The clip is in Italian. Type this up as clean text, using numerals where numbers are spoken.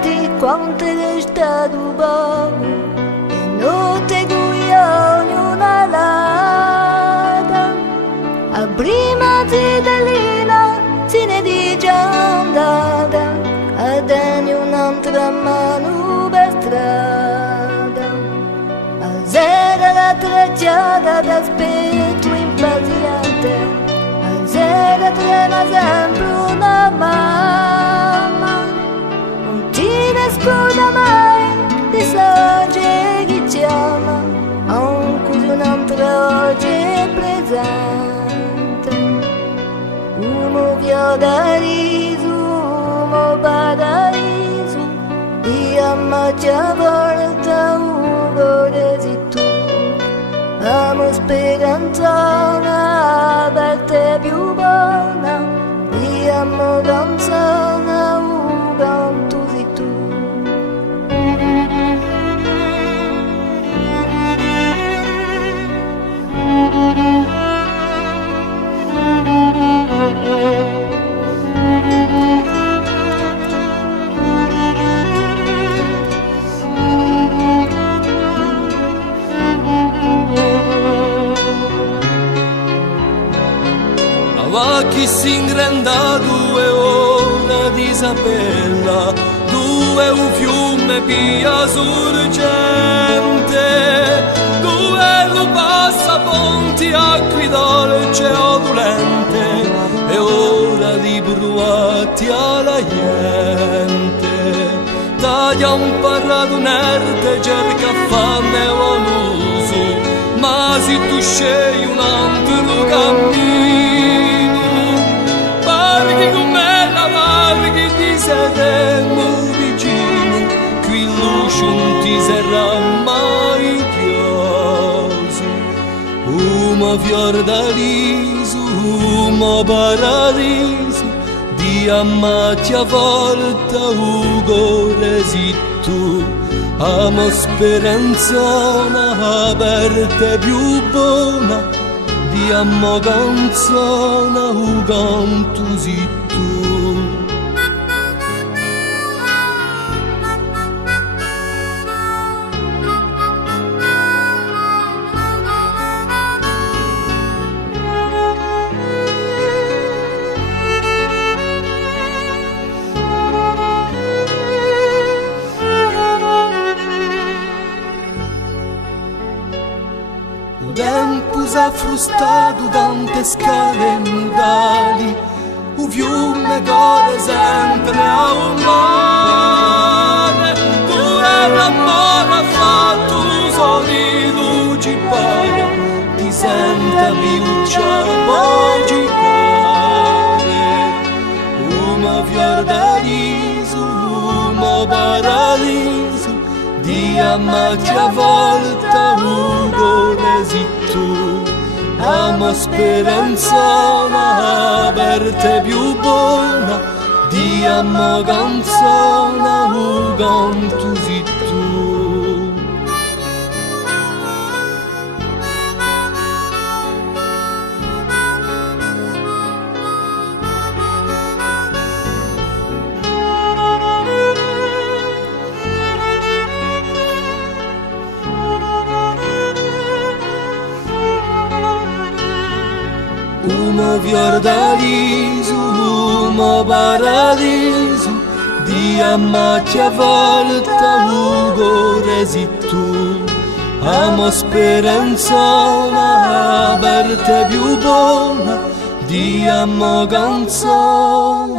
di quanto è stato buono e non ti guioni una lata. A prima zitellina se ne dice andata, a dare un'altra mano per strada. A sera la tracciata t'aspetto impaziente, a sera trema sempre una mamma. Non ti nasconda mai di sagge che chiama, anche se un'altra oggi è presente. Uno viola riso, uno paradiso, di ammaccia volta uno resi tu. Amo speranza una parte più buona, di amo canzone un canto sei tu. Ma chi si ingranda 2 ore di Isabella, 2 un fiume via sorgente, 2 lo passa ponti acqui dolce odulente, e ora di bruati alla gente. Taglia un parlato nerde, cerca fame e voluso, ma se tu scegli un altro cammino, varghi come la varghi ti saremo vicino, qui luce non ti sarà mai chioso. Umo fior d'aliso, umo paradiso, di ammatti a volta ugo resi tu. Amo speranza una aperta più buona, di amo canzone un canto si tu. O tempo s'ha frustato tante scale modali, o fiume corre sempre a un mare. Tu hai l'amore ha fatto soli luci paia, ti senta piuccia voce care. Umo fior d'aliso, umo paradiso, di ammacci a volta ugo resi tu. Amo speranza una aperta più buona, di amo canzone un canto si tu. Umo fior d'aliso, umo paradiso, di ammacci a volta ugo resi tu. Amo speranza una aperta più buona, di amo canzone